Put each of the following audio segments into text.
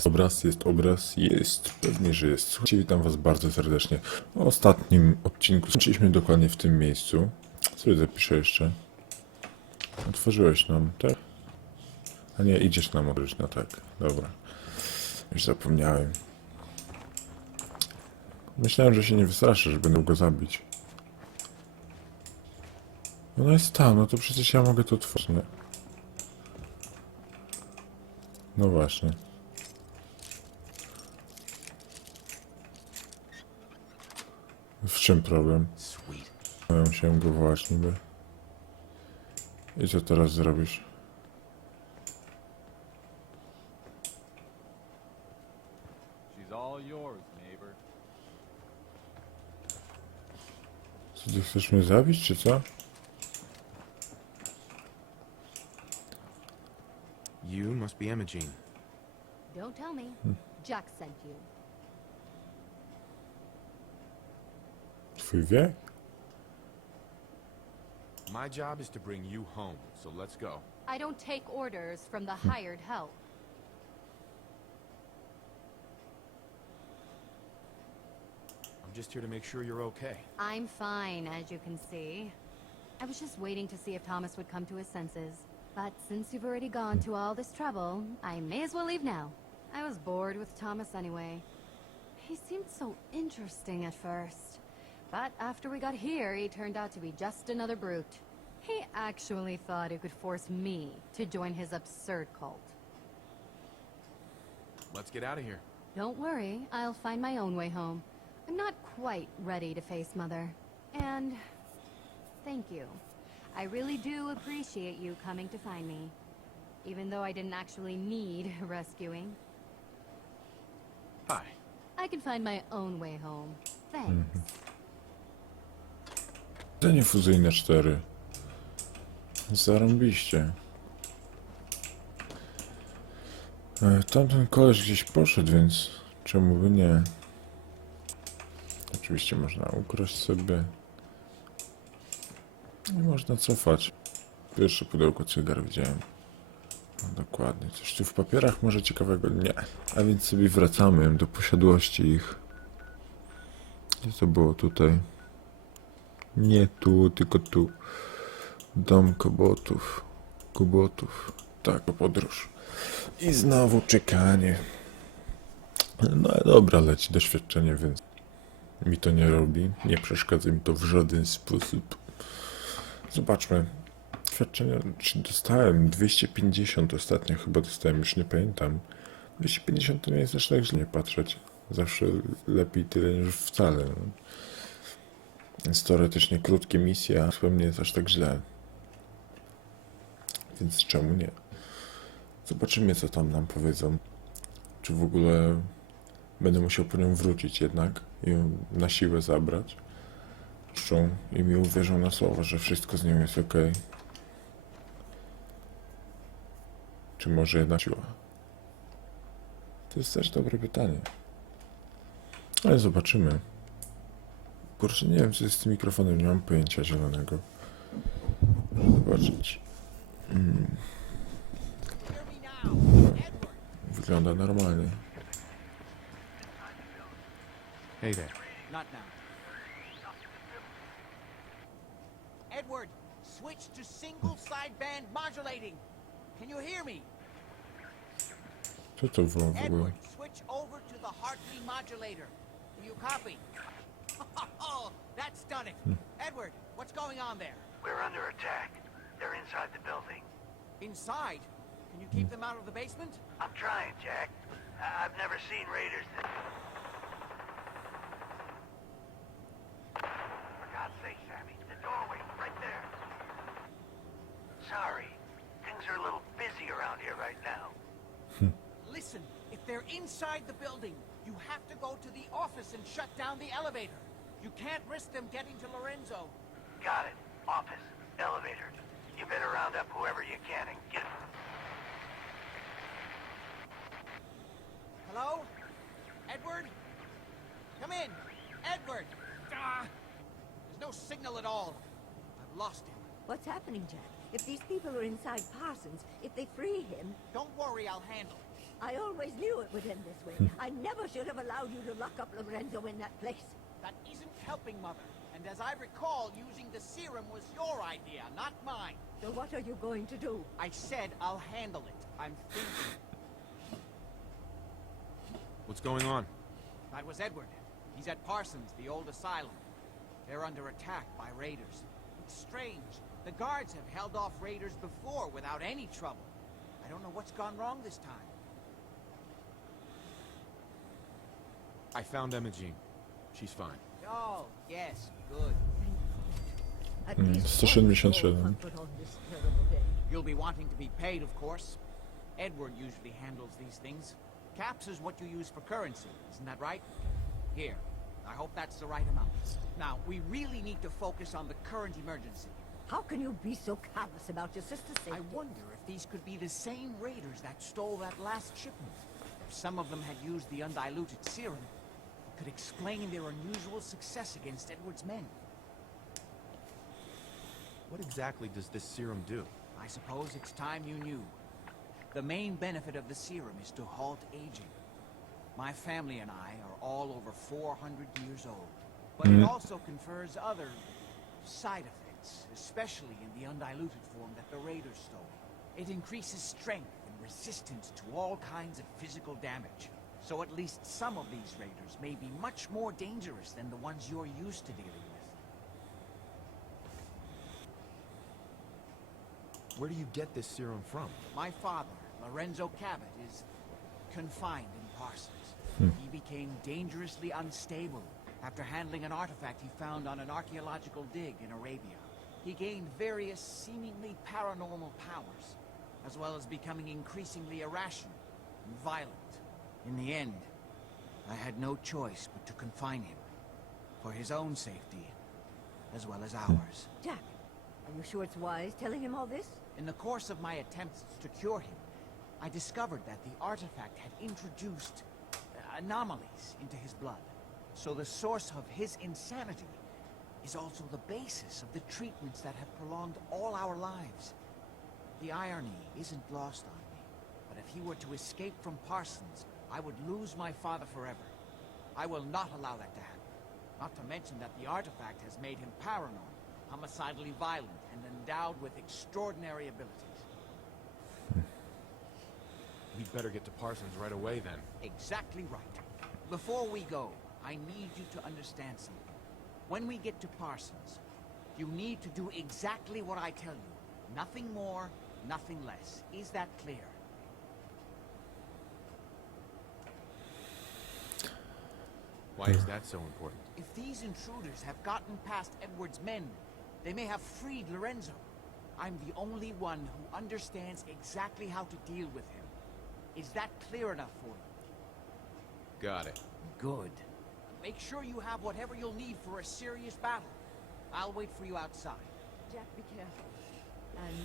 Jest obraz, jest. Pewnie, że jest. Słuchajcie, witam was bardzo serdecznie. W ostatnim odcinku skończyliśmy dokładnie w tym miejscu. Sobie zapiszę jeszcze. Otworzyłeś nam, tak? A nie, idziesz nam otworzyć, no tak. Dobra. Już zapomniałem. Myślałem, że się nie wystraszę, że będę go zabić. Ona jest tam, no to przecież ja mogę to otworzyć, nie? No właśnie. W czym problem? Mają się go wołać niby. I co teraz zrobisz? Co ty chcesz mnie zabić, czy co? You must be Imogen. Don't tell me. Jack sent you. Twój wiek? My job is to bring you home, so let's go. I don't take orders from the hired help. I'm just here to make sure you're okay. I'm fine, as you can see. I was just waiting to see if Thomas would come to his senses. But since you've already gone to all this trouble, I may as well leave now. I was bored with Thomas anyway. He seemed so interesting at first. But after we got here, he turned out to be just another brute. He actually thought he could force me to join his absurd cult. Let's get out of here. Don't worry, I'll find my own way home. I'm not quite ready to face Mother. And thank you. I really do appreciate you coming to find me. Even though I didn't actually need rescuing. Hi. I can find my own way home. Thanks. Zdanie fuzyjne 4. Zarąbiście. Tamten koleś gdzieś poszedł, więc czemu by nie? Oczywiście można ukraść sobie. Nie można cofać. Pierwsze pudełko cygar widziałem. No, dokładnie. Coś tu w papierach może ciekawego? Nie. A więc sobie wracamy do posiadłości ich. Gdzie to było tutaj? Nie tu, tylko tu. Dom kobotów. Kubotów. Tak, podróż. I znowu czekanie. No ale dobra, leci doświadczenie, więc mi to nie robi. Nie przeszkadza mi to w żaden sposób. Zobaczmy. Doświadczenia, czy dostałem 250 ostatnio chyba dostałem, już nie pamiętam. 250 to nie jest aż tak źle, nie patrzeć. Zawsze lepiej tyle niż wcale. No. Więc teoretycznie krótkie misje, a chyba nie jest aż tak źle. Więc czemu nie? Zobaczymy, co tam nam powiedzą. Czy w ogóle będę musiał po nią wrócić jednak i ją na siłę zabrać. I mi uwierzą na słowo, że wszystko z nią jest ok. Czy może jednak siła? To jest też dobre pytanie. Ale zobaczymy. Kurczę, nie wiem, co jest z tym mikrofonem, nie mam pojęcia zielonego. Zobaczyć. Wygląda normalnie. Hey there. Not now. Edward, switch to single sideband modulating. Can you hear me? Co to było w ogóle? Edward, switch over to the heartbeat modulator. Do you copy? Oh, that's stunning. Edward, what's going on there? We're under attack. They're inside the building. Inside? Can you keep them out of the basement? I'm trying, Jack. I've never seen raiders that... For God's sake, Sammy, the doorway, right there. Sorry. Things are a little busy around here right now. Listen, if they're inside the building, you have to go to the office and shut down the elevator. You can't risk them getting to Lorenzo. Got it. Office. Elevator. You better round up whoever you can and get... Hello? Edward? Come in. Edward! There's no signal at all. I've lost him. What's happening, Jack? If these people are inside Parsons, if they free him... Don't worry, I'll handle it. I always knew it would end this way. I never should have allowed you to lock up Lorenzo in that place. That isn't helping, Mother. And as I recall, using the serum was your idea, not mine. So what are you going to do? I said I'll handle it. I'm thinking. What's going on? That was Edward. He's at Parsons, the old asylum. They're under attack by raiders. It's strange. The guards have held off raiders before without any trouble. I don't know what's gone wrong this time. I found Imogene. She's fine. Oh, yes, good. At least 177. one put on this terrible day. You'll be wanting to be paid, of course. Edward usually handles these things. Caps is what you use for currency, isn't that right? Here, I hope that's the right amount. Now, we really need to focus on the current emergency. How can you be so callous about your sister's safety? I wonder if these could be the same raiders that stole that last shipment. If some of them had used the undiluted serum, it could explain their unusual success against Edward's men. What exactly does this serum do? I suppose it's time you knew. The main benefit of the serum is to halt aging. My family and I are all over 400 years old. But it also confers other side effects, especially in the undiluted form that the raiders stole. It increases strength and resistance to all kinds of physical damage. So at least some of these raiders may be much more dangerous than the ones you're used to dealing with. Where do you get this serum from? My father, Lorenzo Cabot, is confined in Parsons. He became dangerously unstable after handling an artifact he found on an archaeological dig in Arabia. He gained various seemingly paranormal powers, as well as becoming increasingly irrational and violent. In the end, I had no choice but to confine him, for his own safety, as well as ours. Jack, are you sure it's wise telling him all this? In the course of my attempts to cure him, I discovered that the artifact had introduced anomalies into his blood. So the source of his insanity is also the basis of the treatments that have prolonged all our lives. The irony isn't lost on me, but if he were to escape from Parsons, I would lose my father forever. I will not allow that to happen. Not to mention that the artifact has made him paranoid, homicidally violent, and endowed with extraordinary abilities. We'd better get to Parsons right away then. Exactly right. Before we go, I need you to understand something. When we get to Parsons, you need to do exactly what I tell you. Nothing more, nothing less. Is that clear? Why is that so important? If these intruders have gotten past Edward's men, they may have freed Lorenzo. I'm the only one who understands exactly how to deal with him. Is that clear enough for you? Got it. Good. Make sure you have whatever you'll need for a serious battle. I'll wait for you outside. Jack, be careful. And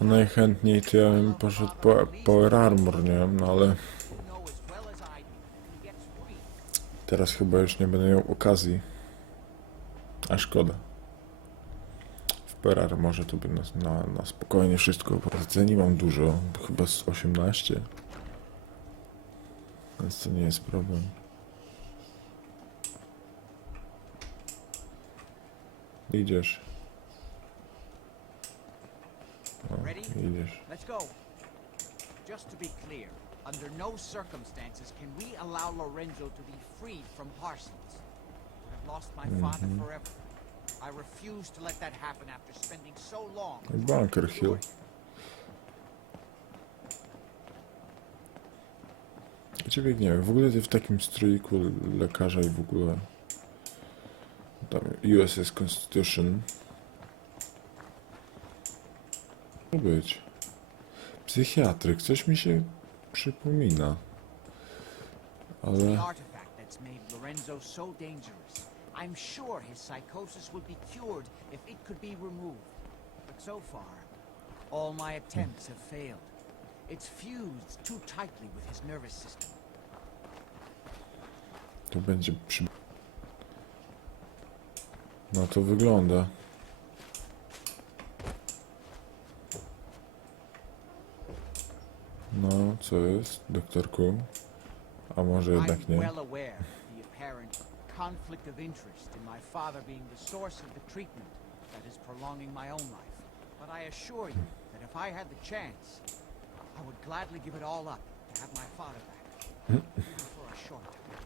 No najchętniej to ja bym poszedł po Power Armor, nie? No ale You know as well as I do, he gets free. teraz chyba już nie będę miał okazji. A szkoda. W Power Armorze to by na spokojnie wszystko. Rdzeni mam dużo, chyba z 18. Więc to nie jest problem. Idziesz. O, Ready? idziesz. Let's go. Just to be clear, under no circumstances can we allow Lorenzo to be freed from Parsons. I've lost my father forever. I refuse to let that happen after spending so long. Bunker Hill. Gdzie biegniemy? W ogóle ty w takim strójku lekarza i w ogóle... Tam USS Constitution. Co być? Psychiatryk, coś mi się przypomina. The Ale... artifact that's made Lorenzo so dangerous. I'm sure his psychosis would be cured if it could be removed. But so far, all my attempts have failed. It's fused too tightly with his nervous system. To będzie przy... No to wygląda. No, Co jest, doktorku? A może jednak I'm nie? well aware of the apparent conflict of interest in my father being the source of the treatment that is prolonging my own life. But I assure you that if I had the chance, I would gladly give it all up to have my father back, even for a short time.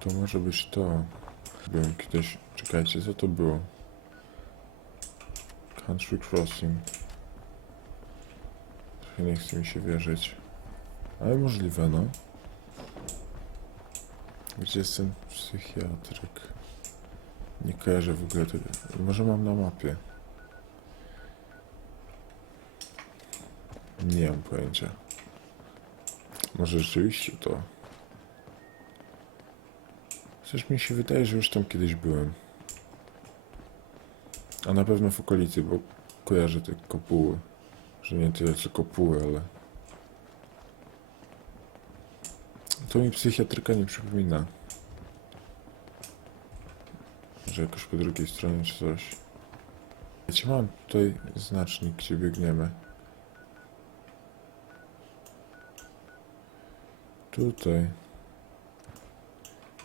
To może być to. Byłem kiedyś... Czekajcie, co to było? Country Crossing. Trochę nie chce mi się wierzyć. Ale możliwe, no. Gdzie jest ten psychiatryk? Nie kojarzę w ogóle tego. Może mam na mapie. Nie mam pojęcia. Może rzeczywiście to. Coś mi się wydaje, że już tam kiedyś byłem. A na pewno w okolicy, bo kojarzę te kopuły. Że nie tyle co kopuły, ale... To mi psychiatryka nie przypomina. Że jakoś po drugiej stronie czy coś. Wiecie, mam tutaj znacznik, gdzie biegniemy. Tutaj.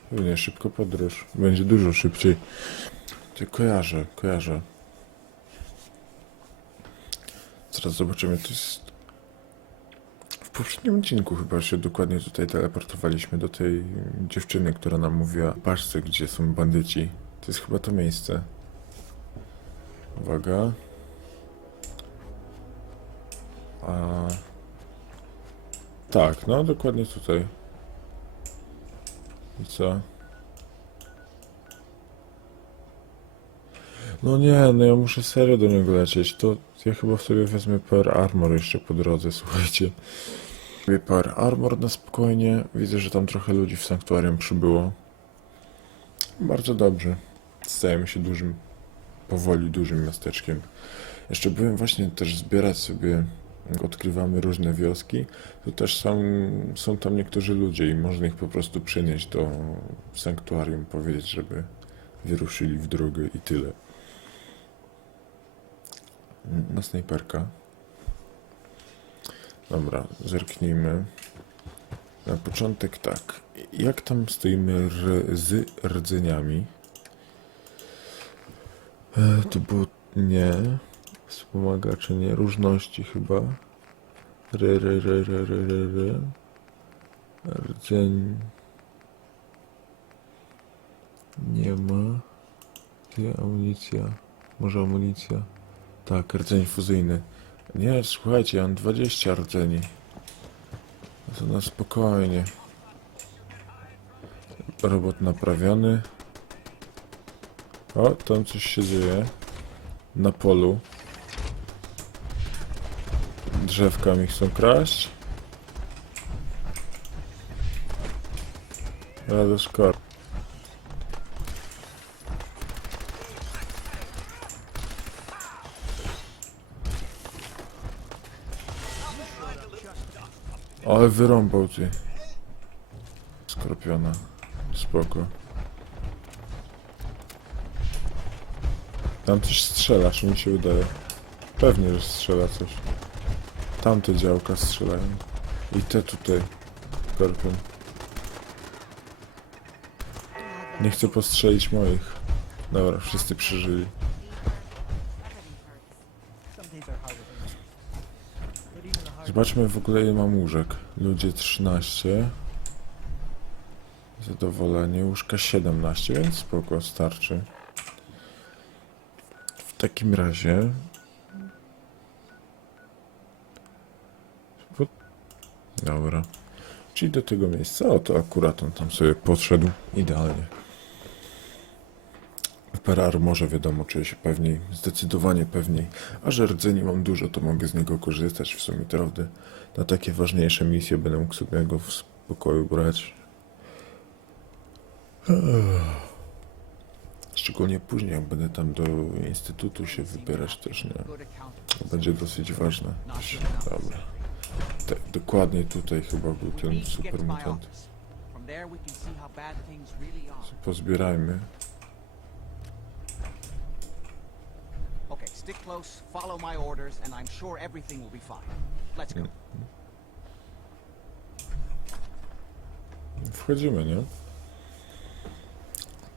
Pewnie szybko podróż. Będzie dużo szybciej. To kojarzę. Zaraz zobaczymy, to jest... W poprzednim odcinku chyba się dokładnie tutaj teleportowaliśmy do tej dziewczyny, która nam mówiła, patrzcie, gdzie są bandyci. To jest chyba to miejsce. Uwaga. Tak, no dokładnie tutaj. I co? No nie, no ja muszę serio do niego lecieć. To ja chyba sobie wezmę Power Armor jeszcze po drodze, słuchajcie. Power Armor na spokojnie. Widzę, że tam trochę ludzi w sanktuarium przybyło. Bardzo dobrze. Stajemy się powoli dużym miasteczkiem. Jeszcze byłem właśnie też zbierać sobie, jak odkrywamy różne wioski, to też są tam niektórzy ludzie i można ich po prostu przynieść do sanktuarium, powiedzieć, żeby wyruszyli w drogę i tyle. Na snajperka. Dobra, zerknijmy. Na początek tak. Jak tam stoimy z rdzeniami? To było... nie. Wspomagacze, nie. Różności chyba. Rdzeń... nie ma. Gdzie amunicja? Może amunicja? Tak, rdzeń fuzyjny. Nie, słuchajcie, ja mam 20 rdzeni. To na spokojnie. Robot naprawiony. O, tam coś się dzieje. Na polu. Drzewka mi chcą kraść. Radoskor. Ale wyrąbał ty. Skorpiona. Spoko. Tam coś strzelasz, mi się wydaje. Pewnie, że strzela coś. Tamte działka strzelają. I te tutaj. Skorpion. Nie chcę postrzelić moich. Dobra, wszyscy przeżyli. Zobaczmy w ogóle ile mam łóżek. Ludzie 13. Zadowolenie. Łóżka 17, więc spoko, starczy. W takim razie... Dobra. Czyli do tego miejsca. O, to akurat on tam sobie podszedł. Idealnie. W Power Armorze wiadomo, czuję się pewniej. Zdecydowanie pewniej. A że rdzeni mam dużo, to mogę z niego korzystać w sumie, prawda? Na takie ważniejsze misje będę mógł sobie go w spokoju brać. Szczególnie później, jak będę tam do instytutu się wybierać też, nie? To będzie dosyć ważne. Dobra. Tak, dokładnie tutaj chyba był ten super mutant. Pozbierajmy. Stick close, follow my orders, and I'm sure everything will be fine. Let's go. Wchodzimy, nie?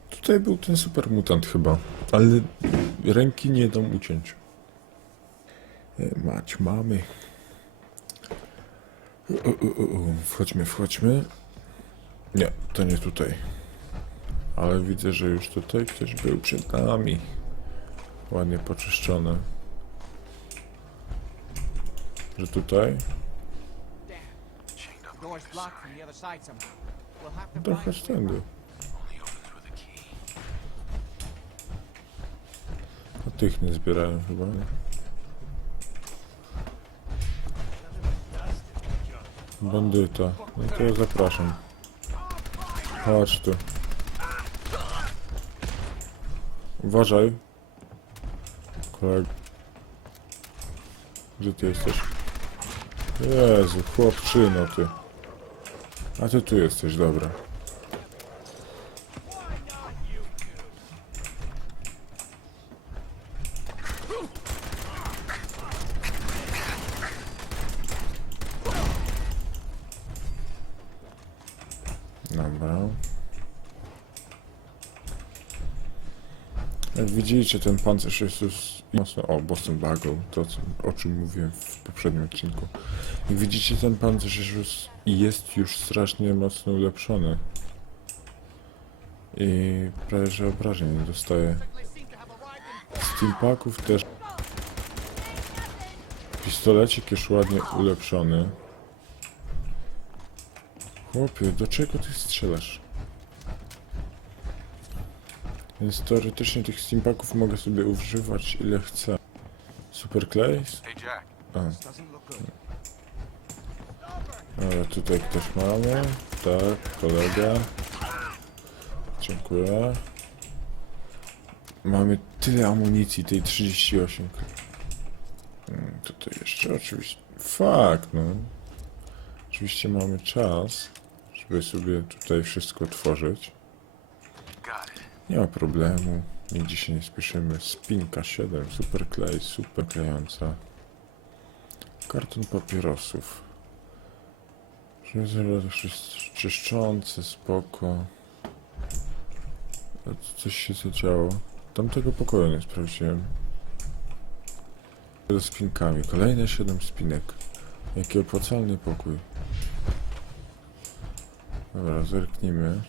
Tutaj był ten super mutant chyba, ale ręki nie dam uciąć. Mać mamy. Wchodźmy. Nie, to nie tutaj. Ale widzę, że już tutaj ktoś był przed nami. Ładnie poczyszczone. Że tutaj? Door's blocked from the other side somehow. We'll have to To find chodź tędy. A tych nie zbierają chyba. Bandyta. No to ja zapraszam. Chodź tu. Uważaj. Koleg. Gdzie ty jesteś? Jezu, chłopczyno ty. A ty tu jesteś, dobra. Dobra. Jak widzicie, ten pancerz jest już mocno... O, Boston Bugle, to o czym mówiłem w poprzednim odcinku. Jak widzicie, ten pancerz jest już strasznie mocno ulepszony. I prawie że obrażeń nie dostaje. Steampaków też. Pistolecik już ładnie ulepszony. Chłopie, do czego ty strzelasz? Więc teoretycznie tych steampaków mogę sobie używać ile chcę. Super klej? A. Dobra, tutaj ktoś mamy. Tak, kolega. Dziękuję. Mamy tyle amunicji, tej 38. Tutaj jeszcze oczywiście... Fuck, no. Oczywiście mamy czas, żeby sobie tutaj wszystko tworzyć. Nie ma problemu. Nigdzie się nie spieszymy. Spinka 7, super klej, super klejąca. Karton papierosów. Czyszczące, spoko. Coś się zadziało. Tamtego pokoju nie sprawdziłem. Z spinkami. Kolejne 7 spinek. Jaki opłacalny pokój. Dobra, zerknijmy.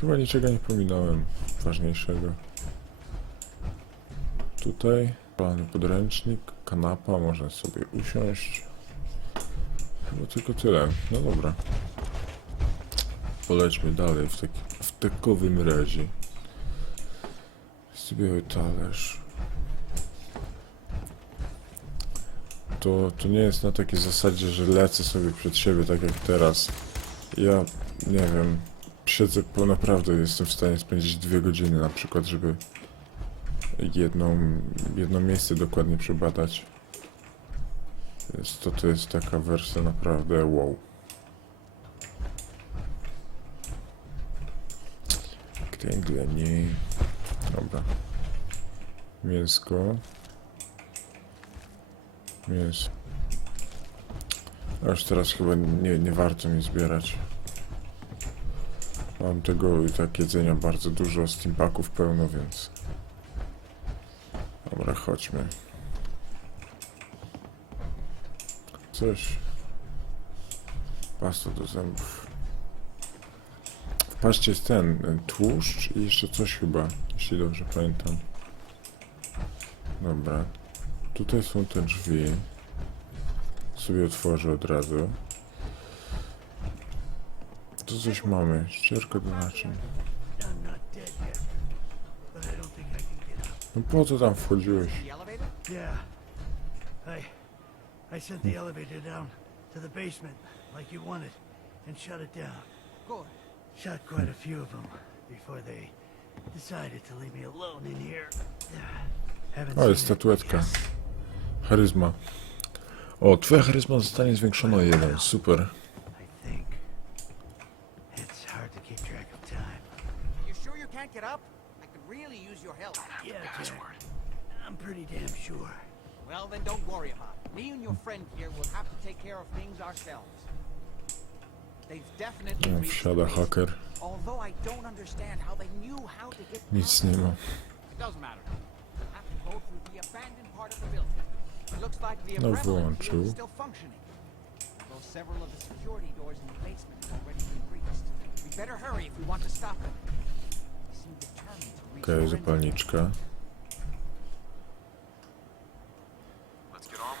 Chyba niczego nie pominąłem ważniejszego. Tutaj plany podręcznik, kanapa, można sobie usiąść. Chyba tylko tyle. No dobra. Polećmy dalej w takowym razie. Sobie talerz. To nie jest na takiej zasadzie, że lecę sobie przed siebie tak jak teraz. Ja nie wiem. Siedzę, bo naprawdę jestem w stanie spędzić 2 godziny na przykład, żeby jedno miejsce dokładnie przebadać. Więc to jest taka wersja naprawdę wow. Kręgle, nie. Dobra. Mięsko. Mięso. A już teraz chyba nie warto mi zbierać. Mam tego i tak jedzenia bardzo dużo, steampaków pełno, więc... Dobra, chodźmy. Coś. Pasta do zębów. W paście jest ten tłuszcz i jeszcze coś chyba, jeśli dobrze pamiętam. Dobra. Tutaj są te drzwi. Sobie otworzę od razu. Tu coś mamy. Ścierka do naczyń. No po co tam wchodziłeś? Yeah. I sent the elevator down to the basement like you wanted and shut it down. Good. Shot quite a few of them before they decided to leave me alone in here. Haven't O, jest seen it. statuetka. Charyzma. O, twoja charyzma zostanie zwiększona o 1. Super. I think it's hard to keep track of time. You sure you can't get up? I could really really use your help. Yeah, Jack. I'm pretty damn sure. Well, then don't worry about it. Me and your friend here will have to take care of things ourselves. They've definitely No, reached wsiada the base, haker. although I don't understand how they knew how to get Nic past nie it. ma. It doesn't matter. We'll have to go through the abandoned part of the building. It looks like the No, adrenaline wyłączył. field is still functioning. Although several of the security doors in the basement have already been breached. We better hurry if we want to stop them. They seem determined to reach Okej, Lorenzo. zapalniczka.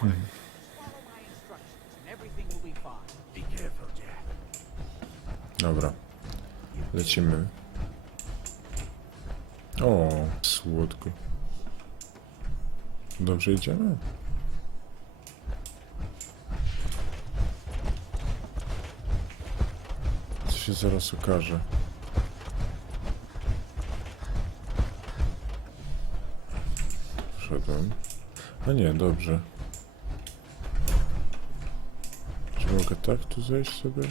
Follow my instructions and everything will be fine. Be careful, Jack. Dobra. Lecimy. O, słodko. Dobrze idziemy? Co się zaraz okaże? Wszedłem. A nie, dobrze. Czy mogę tak tu zejść sobie?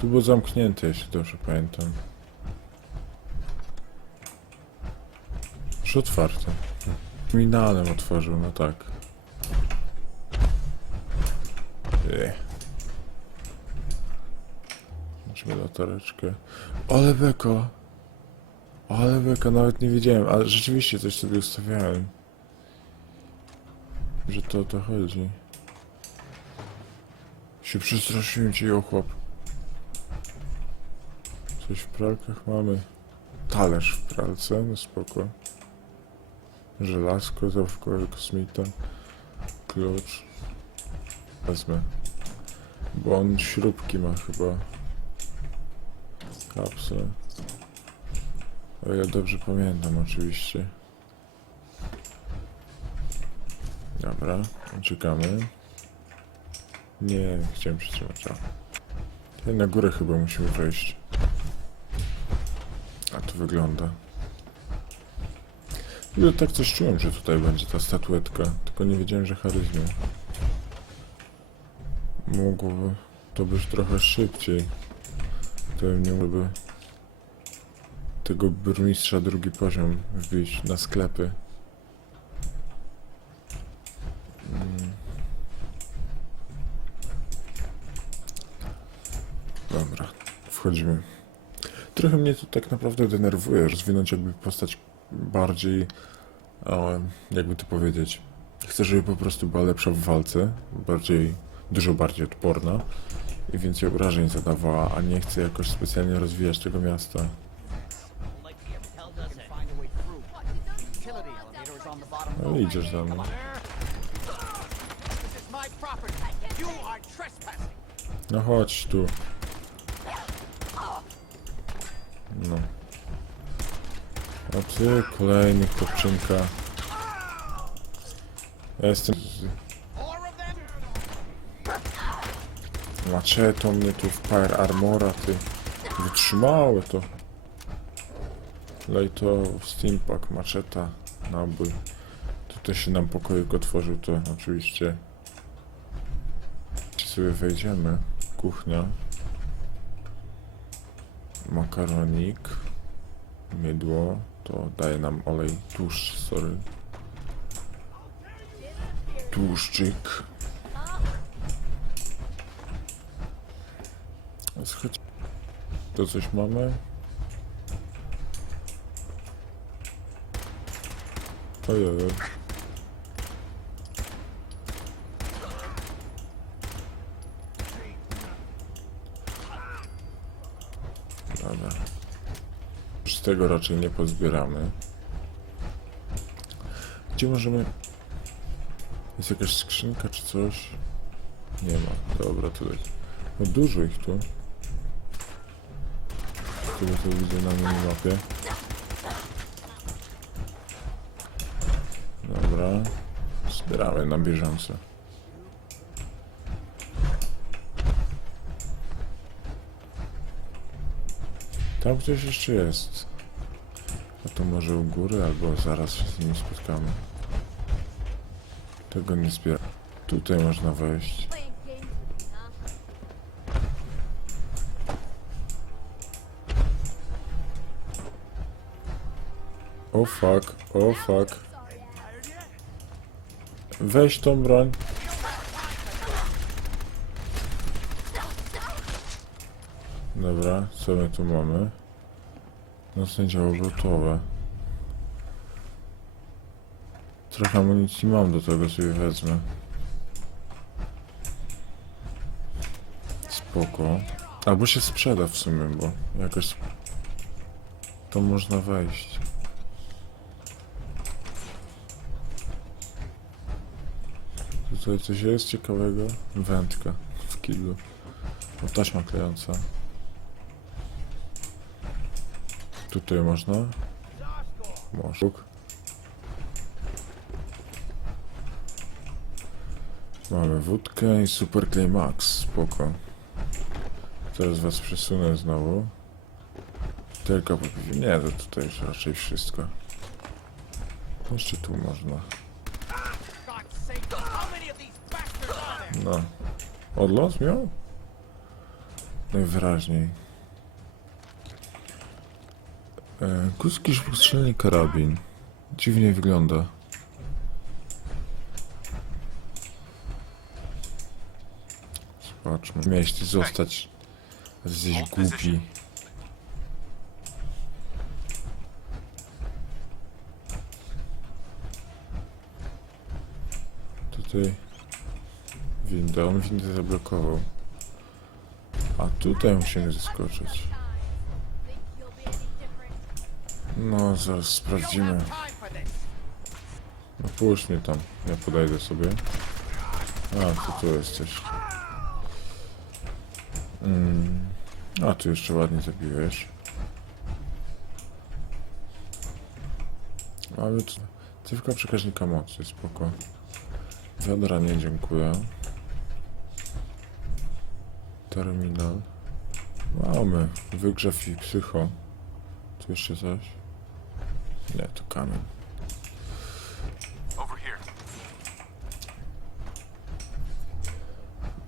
Tu było zamknięte, jeśli dobrze pamiętam. Już otwarte. Terminalem otworzył, no tak. Zobaczmy latareczkę. Ale beka! Ale beka, nawet nie wiedziałem, ale rzeczywiście coś sobie ustawiałem. Że to o to chodzi. Się przestraszyłem cię, ochłop. Coś w pralkach mamy. Talerz w pralce, no spoko. Żelazko, zawodkowy kosmita. Klucz. Wezmę. Bo on śrubki ma chyba. Kapsle. O, ja dobrze pamiętam oczywiście. Dobra, czekamy. Nie, chciałem przytrzymać. Tutaj na górę chyba musimy wejść. A tu wygląda. Ja tak coś czułem, że tutaj będzie ta statuetka. Tylko nie wiedziałem, że charyzmy. Mogłoby to być trochę szybciej. To nie mógłby tego burmistrza drugi poziom wbić na sklepy. Dobra, wchodzimy. Trochę mnie to tak naprawdę denerwuje, rozwinąć jakby postać bardziej, jakby to powiedzieć. Chcę, żeby po prostu była lepsza w walce, dużo bardziej odporna i więcej obrażeń zadawała, a nie chcę jakoś specjalnie rozwijać tego miasta. No idziesz za mną. No chodź tu. No. A ty, kolejny chłopczynka. Ja jestem maczetą mnie tu w Fire Armora, ty. Wytrzymałe to. Lightowy steampack, maczeta, nabój. Tutaj się nam pokoik otworzył, to oczywiście. Sobie wejdziemy. Kuchnia. Makaronik. Mydło. To daje nam olej. Tłuszcz, sorry. Tłuszczyk. Chodź. To coś mamy? Ojej. Dobra. Już tego raczej nie pozbieramy. Gdzie możemy... Jest jakaś skrzynka czy coś? Nie ma. Dobra, tutaj. No dużo ich tu. Tyle to widzę na minimapie. Dobra. Zbieramy na bieżąco. Tam gdzieś jeszcze jest. A to może u góry, albo zaraz się z nimi spotkamy. Tego nie zbieram. Tutaj można wejść. O fuck, o fuck. Weź tą broń. Dobra, co my tu mamy? Nocne działo gotowe. Trochę amunicji mam, do tego sobie wezmę. Spoko. Albo się sprzeda w sumie, bo jakoś to można wejść. Tutaj coś jest ciekawego? Wędka w kiblu. O, taśma klejąca. Tutaj można? Można. Mamy wódkę i super klej max. Spoko. Teraz was przesunę znowu. Tylko po piwie. Nie, to tutaj już raczej wszystko. Jeszcze tu można. No. Odlot miał? Najwyraźniej. Kuski szybkostrzelny karabin. Dziwnie wygląda. Zobaczmy. Miałeś ty zostać. Jesteś głupi. Tutaj winda, on windę zablokował. A tutaj musimy zeskoczyć. No, zaraz sprawdzimy. No puść mnie tam, ja podejdę sobie. A, to tu jesteś. A, tu jeszcze ładnie zabiłeś. Mamy tu... Cywka przekaźnika mocy, spoko. Wiadra nie, dziękuję. Terminal. Mamy. Wygrzew i psycho. Tu jeszcze coś? Nie, to kamień.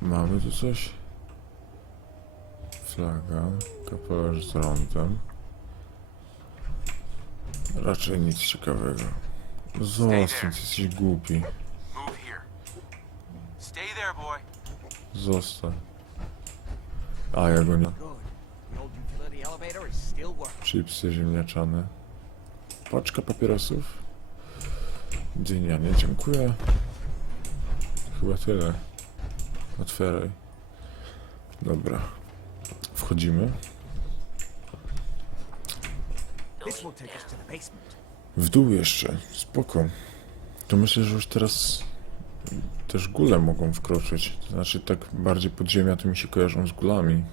Mamy tu coś? Flaga. Kapelusz z rondem. Raczej nic ciekawego. Zostań, jesteś głupi. Zostań. A, ja go nie... Chipsy ziemniaczane. Paczka papierosów. Dynia, nie, dziękuję. Chyba tyle. Otwieraj. Dobra. Wchodzimy. W dół jeszcze. Spoko. To myślę, że już teraz też góle mogą wkroczyć. To znaczy tak bardziej podziemia to mi się kojarzą z gulami.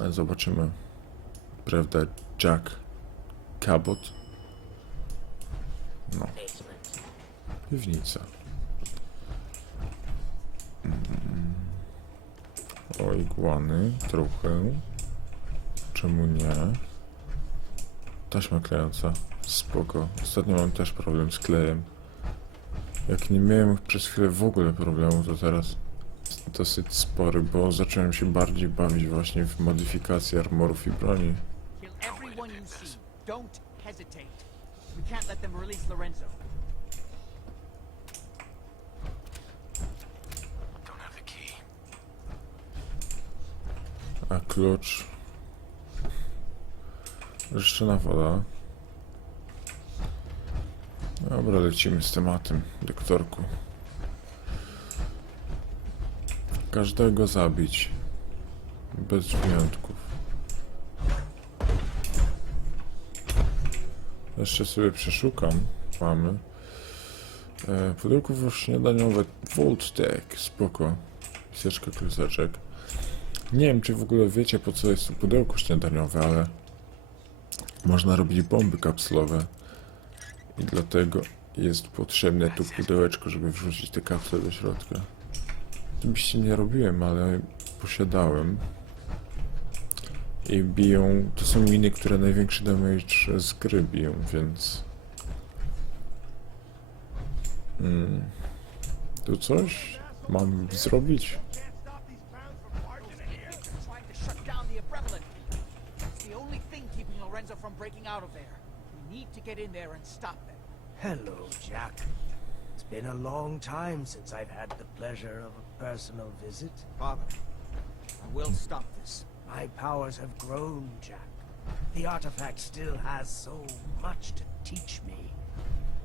Ale zobaczymy. Prawda, Jack Cabot? No. Piwnica. O, igłany. Trochę. Czemu nie? Taśma klejąca. Spoko. Ostatnio mam też problem z klejem. Jak nie miałem przez chwilę w ogóle problemu, to teraz jest dosyć spory, bo zacząłem się bardziej bawić właśnie w modyfikację armorów i broni. A klucz... Ryszczona woda. Dobra, lecimy z tematem, doktorku. Każdego zabić. Bez wyjątków. Jeszcze sobie przeszukam. Mamy. Pudełko śniadaniowe Volt Deck. Spoko. Miseczka, kluseczek. Nie wiem, czy w ogóle wiecie, po co jest to pudełko śniadaniowe, ale można robić bomby kapslowe. I dlatego jest potrzebne tu pudełeczko, żeby wrzucić te kapsle do środka. Oczywiście nie robiłem, ale posiadałem. I biją... To są miny, które największy damage z gry biją, więc... Tu coś mam zrobić? Lorenzo from breaking out of there. We need to get in there and stop them. Hello, Jack. It's been a long time since I've had the pleasure of a personal visit. Father, I will stop this. My powers have grown, Jack. The artifact still has so much to teach me.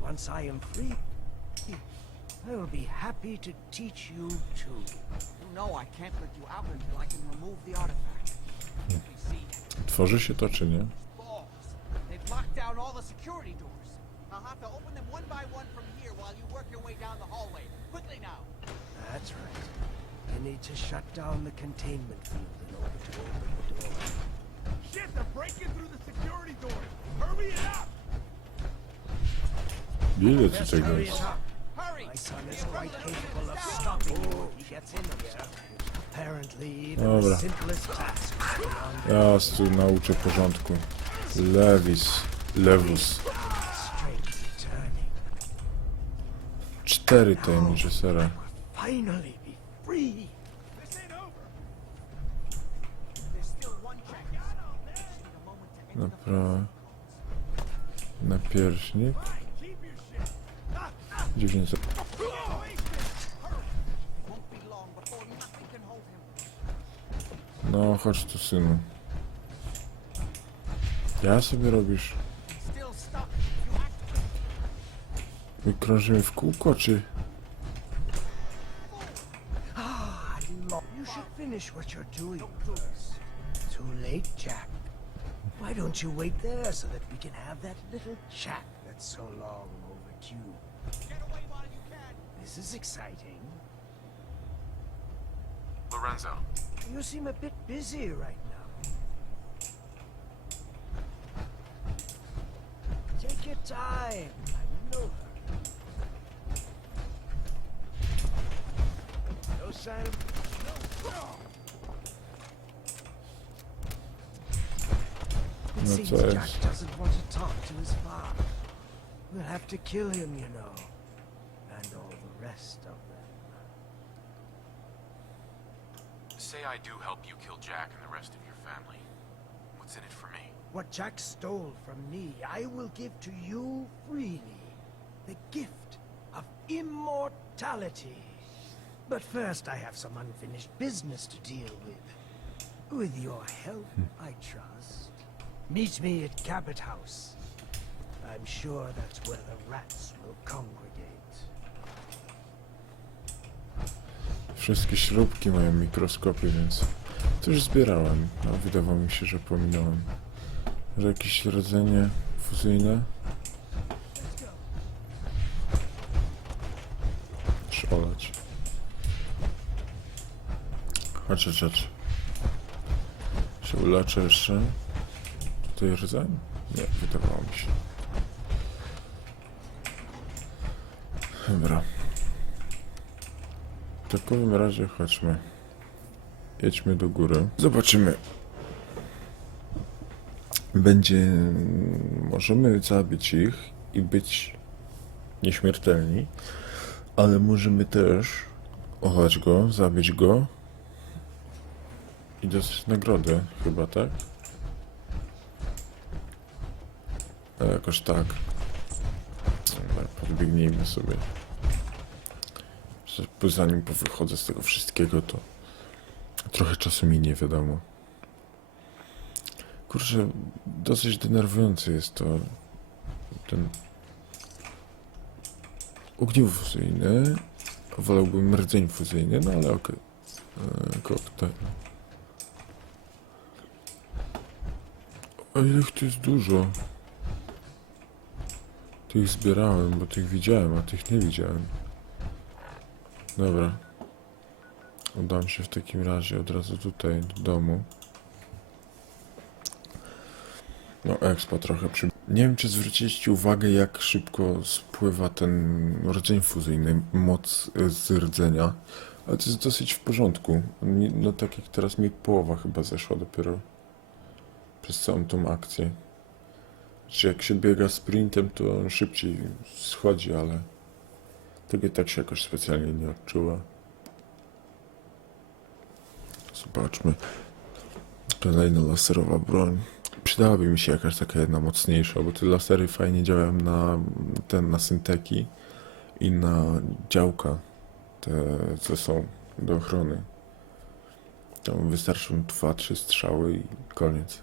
Once I am free, I will be happy to teach you too. You know I can't let you out until I can remove the artifact. You see, Tworzy się to czy nie? balls. They've locked down all the security doors. I'll have to open them one by one from here while you work your way down the hallway. Quickly now. That's right. You need to shut down the containment field in order to open the door. Shit, they're breaking through the security doors. Hurry it up! Ile tu Just tego hurry jest? it up. Hurry! My son is quite capable of stopping you when he gets in here. Apparently, even Dobra. the simplest tasks beyond Ja tu nauczę porządku. Lewus. strength returning. 4 tajemnicze sera. Finally be free. This ain't over. There's still one check. Just need a moment to enter the Dobra. Napierśnik. Keep your shit. 900. It won't be long before nothing can hold him. No, chodź tu, synu. Ja sobie robisz? Still stuck. You act My krążymy w kółko, czy? You should finish what you're doing first. Too late, Jack. Why don't you wait there so that we can have that little chat that's so long overdue? get away while you can. This is exciting. Lorenzo, You seem a bit busy right now. Take your time. I'm in no hurry. No sign of... It No seems co Jack jest? doesn't want to talk to his father. We'll have to kill him, you know. And all the rest of them. say I do help you kill Jack and the rest of your family. What's in it for me? What Jack stole from me, I will give to you freely. The gift of immortality. But first I have some unfinished business to deal with. With your help, I trust. Meet me at Cabot House. I'm sure that's where the rats will congregate. Wszystkie śrubki mają mikroskopy, więc to już zbierałem. No, wydawało mi się, że pominąłem. Że jakieś rdzenie fuzyjne. Szolać. Chodź. Się uleczę jeszcze. Tutaj rdzeń? Nie, wydawało mi się. Dobra. W takowym razie chodźmy. Jedźmy do góry. Zobaczymy. Możemy zabić ich i być nieśmiertelni, ale możemy też olać go, zabić go i dostać nagrodę, chyba, tak? Jakoś tak. Dobra, podbiegnijmy sobie. Zanim powychodzę z tego wszystkiego, to trochę czasu minie, wiadomo. Kurczę, dosyć denerwujący jest to ten ogniwo fuzyjny. Wolałbym rdzeń fuzyjny, no ale okej. Koktajl. A ile ich tu jest dużo? Tych zbierałem, bo tych widziałem, a tych nie widziałem. Dobra. Udam się w takim razie od razu tutaj do domu. No, expo trochę Nie wiem, czy zwróciliście uwagę, jak szybko spływa ten rdzeń fuzyjny, moc z rdzenia. Ale to jest dosyć w porządku. No tak jak teraz mi połowa chyba zeszła dopiero. Przez całą tą akcję. Czy jak się biega sprintem, to szybciej schodzi, ale tego tak się jakoś specjalnie nie odczuwa. Zobaczmy. Kolejna laserowa broń. Przydałaby mi się jakaś taka jedna mocniejsza, bo te lasery fajnie działają na synteki i na działka, te co są do ochrony. Tam wystarczą 2-3 strzały i koniec.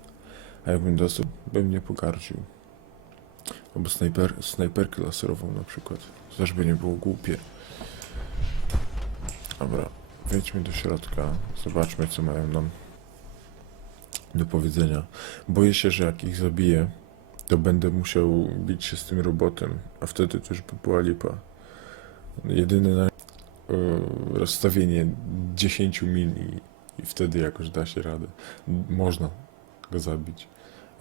A jakbym dostał, bym nie pogardził. Albo snajperkę laserową na przykład. Też by nie było głupie. Dobra, wejdźmy do środka. Zobaczmy, co mają nam do powiedzenia. Boję się, że jak ich zabiję, to będę musiał bić się z tym robotem, a wtedy to już by była lipa. Jedyne rozstawienie 10 min i wtedy jakoś da się radę. Można go zabić,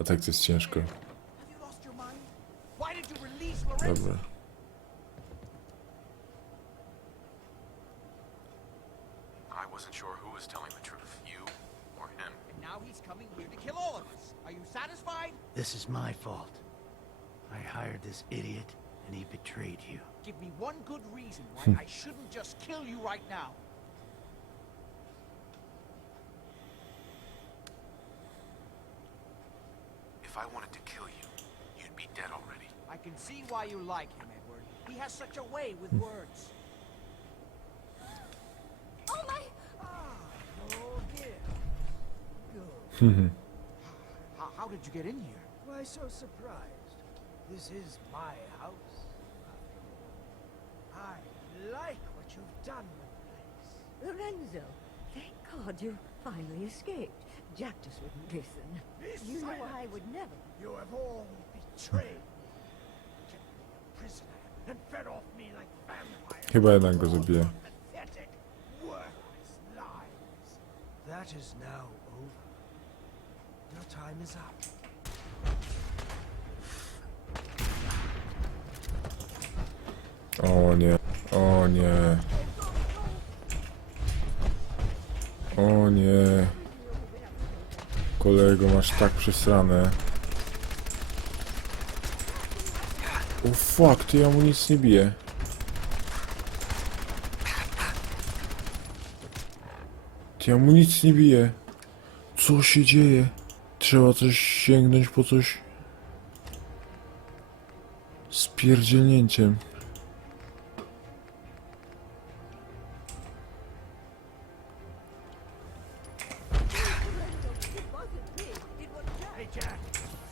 a tak to jest ciężko. Have you lost your mind? Why did you release Lorenzo? Dobra. I wasn't sure who was telling the truth, you or him. And now he's coming here to kill all of us. Are you satisfied? This is my fault. I hired this idiot, and he betrayed you. Give me one good reason why I shouldn't just kill you right now. If I wanted to kill you, you'd be dead already. I can see why you like him, Edward. He has such a way with words. Oh my! Oh, dear. Good. How did you get in here? Why so surprised? This is my house. I like what you've done with the place. Lorenzo, thank God you finally escaped. Jack just wouldn't listen. You know I would never. You have all betrayed me. Kept me a prisoner and fed off me like vampires. Chyba jednak go zabiję. Pathetic, worthless lives. That is now over. Your time is up. O nie, o nie. O nie. Kolego, masz tak przesrane. O fuck, ty, ja mu nic nie bije. Ty, ja mu nic nie bije. Co się dzieje? Trzeba coś sięgnąć po coś z pierdzielnięciem. Hey, Jack.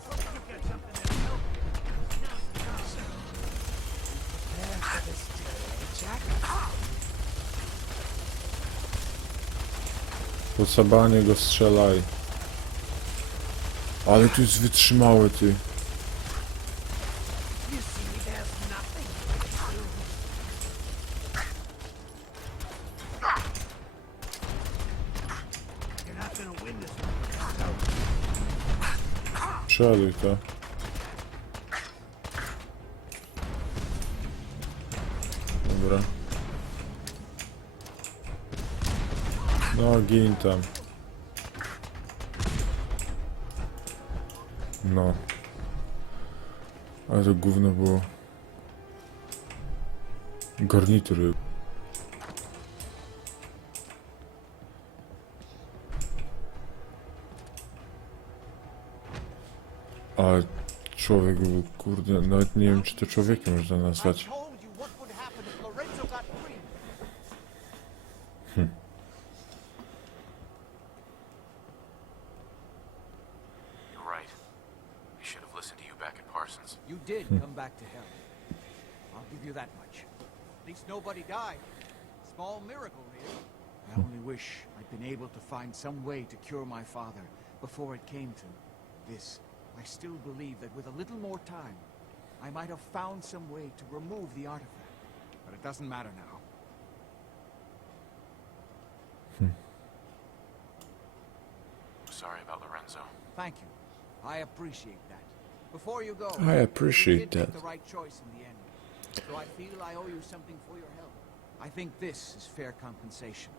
Hope you get something to help you. Now, prepare for this day, Jack. Po sabanie go strzelaj. Ale tu jest wytrzymałe, ty. You see, there's nothing you can do. You're not gonna win this one. Przeluj to. Dobra. No, gin tam. No. Ale to gówno było. Garnitury. A człowiek był, kurde, nawet nie wiem, czy to człowiekiem można I nazwać. told you what would happen if Lorenzo got free. You're right. I should have listened to you back at Parsons. You did come back to health. I'll give you that much. At least nobody died. Small miracle, really. I only wish I'd been able to find some way to cure my father before it came to this. I still believe that with a little more time, I might have found some way to remove the artifact. But it doesn't matter now. Sorry about Lorenzo. Thank you. I appreciate that. Before you go, I appreciate you did that. make the right choice in the end. So I feel I owe you something for your help. I think this is fair compensation.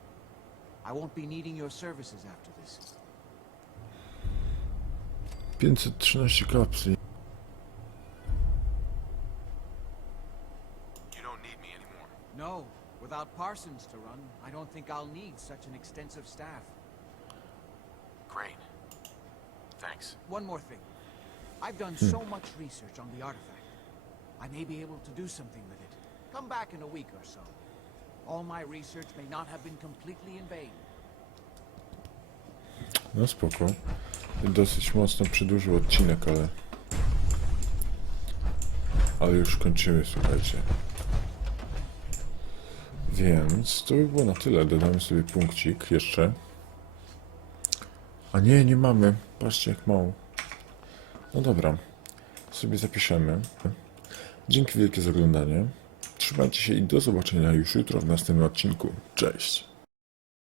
I won't be needing your services after this. 513 kapsli. You don't need me anymore. No, without Parsons to run, I don't think I'll need such an extensive staff. Great. Thanks. Thanks. One more thing. I've done so much research on the artifact. I may be able to do something with it. Come back in a week or so. All my research may not have been completely in vain. No spoko. Dosyć mocno przedłużył odcinek, ale już kończymy, słuchajcie. Więc to by było na tyle. Dodamy sobie punkcik jeszcze. A nie, nie mamy. Patrzcie jak mało. No dobra. Sobie zapiszemy. Dzięki wielkie za oglądanie. Trzymajcie się i do zobaczenia już jutro w następnym odcinku. Cześć!